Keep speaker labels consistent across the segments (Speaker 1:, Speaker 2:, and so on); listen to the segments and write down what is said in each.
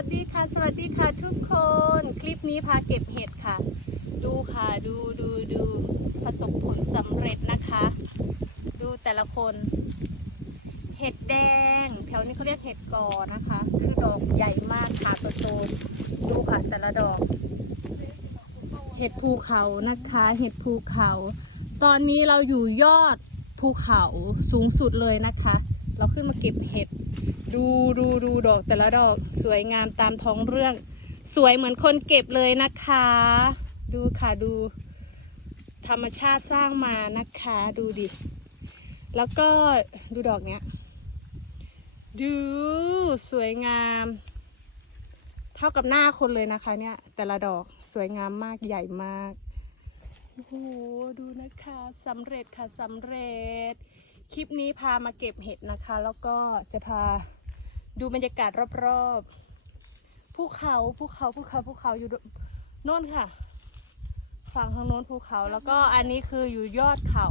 Speaker 1: วัสดีค่ะ สวัสดีค่ะทุกคน คลิปนี้พาเก็บเห็ดค่ะ ดูค่ะ ดูดูดูประสบผลสำเร็จนะคะ ดูแต่ละคน เห็ดแดง แถวนี้เขาเรียกเห็ดกอนะคะ คือดอกใหญ่มากค่ะโตๆดูค่ะแต่ละดอก เห็ดภูเขานะคะ เห็ดภูเขา ตอนนี้เราอยู่ยอดภูเขาสูงสุดเลยนะคะ เราขึ้นมาเก็บเห็ด ดูดูดูดอกแต่ละดอกสวยงามตามท้องเรื่อง สวยเหมือนคนเก็บเลยนะคะ ดูค่ะดู ธรรมชาติสร้างมานะคะ ดูดิ แล้วก็ดูดอกเนี้ย ดูสวยงาม เท่ากับหน้าคนเลยนะคะ เนี่ย แต่ละดอกสวยงามมากใหญ่มากโอ้โหดูนะคะสำเร็จค่ะสำเร็จคลิปนี้พามาเก็บเห็ดนะคะ แล้วก็จะพา ดูบรรยากาศรอบๆภูเขาภูเขาภูเขาภูเขาอยู่โน่นค่ะ ฝั่งทางโน้นภูเขาแล้วก็อันนี้คืออยู่ยอดเขา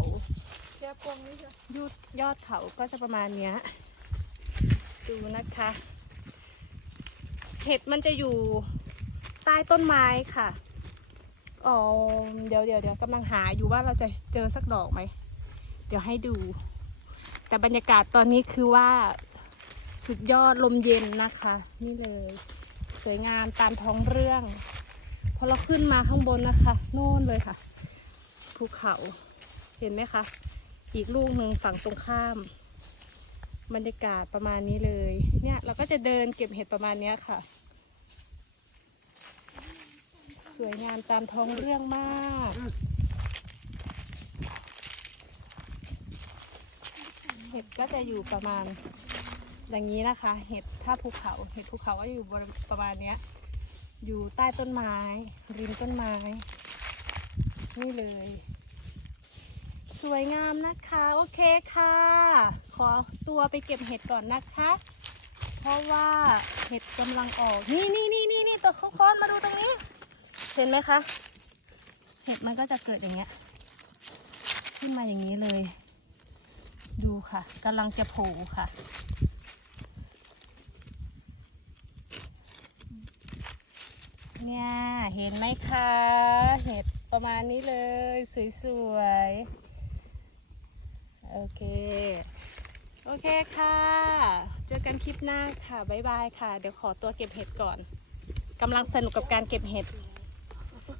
Speaker 2: แก้ปงนี่ค่ะ
Speaker 1: ยุดยอดเขาก็จะประมาณเนี้ย ดูนะคะเห็ดมันจะอยู่ใต้ต้นไม้ค่ะอ๋อเดี๋ยวเดี๋ยวเดี๋ยวกำลังหาอยู่ว่าเราจะเจอสักดอกไหม เดี๋ยวให้ดู แต่บรรยากาศตอนนี้คือว่า สุดยอดลมเย็นนะคะ นี่เลย สวยงามตามท้องเรื่อง พอเราขึ้นมาข้างบนนะคะโน่นเลยค่ะภูเขาเห็นไหมคะ อีกลูกหนึ่งฝั่งตรงข้าม บรรยากาศประมาณนี้เลย เนี่ยเราก็จะเดินเก็บเห็ดประมาณนี้ค่ะ สวยงามตามท้องเรื่องมากเห็ดก็จะอยู่ประมาณ อย่างนี้นะคะ เห็ดถ้าภูเขา เห็ดภูเขาก็อยู่ประมาณเนี้ย อยู่ใต้ต้นไม้ ริมต้นไม้ นี่เลย สวยงามนะคะ โอเคค่ะ ขอตัวไปเก็บเห็ดก่อนนะคะ เพราะว่าเห็ดกำลังออก นี่นี่นี่นี่นี่ตัวค้อนมาดูตรงนี้ เห็นไหมคะ เห็ดมันก็จะเกิดอย่างเงี้ย ขึ้นมาอย่างนี้เลย ดูค่ะกำลังจะโผล่ค่ะ เนี่ยเห็นไหมคะ เห็ดประมาณนี้เลย สวยๆ โอเค โอเคค่ะ เจอกันคลิปหน้าค่ะบ๊ายบายค่ะ เดี๋ยวขอตัวเก็บเห็ดก่อนกำลังสนุกกับการเก็บเห็ด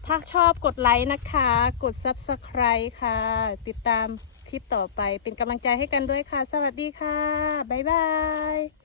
Speaker 1: ถ้าชอบกดไลค์นะคะ กด Subscribe ค่ะ ติดตามคลิปต่อไปเป็นกำลังใจให้กันด้วยค่ะ สวัสดีค่ะ บ๊ายบาย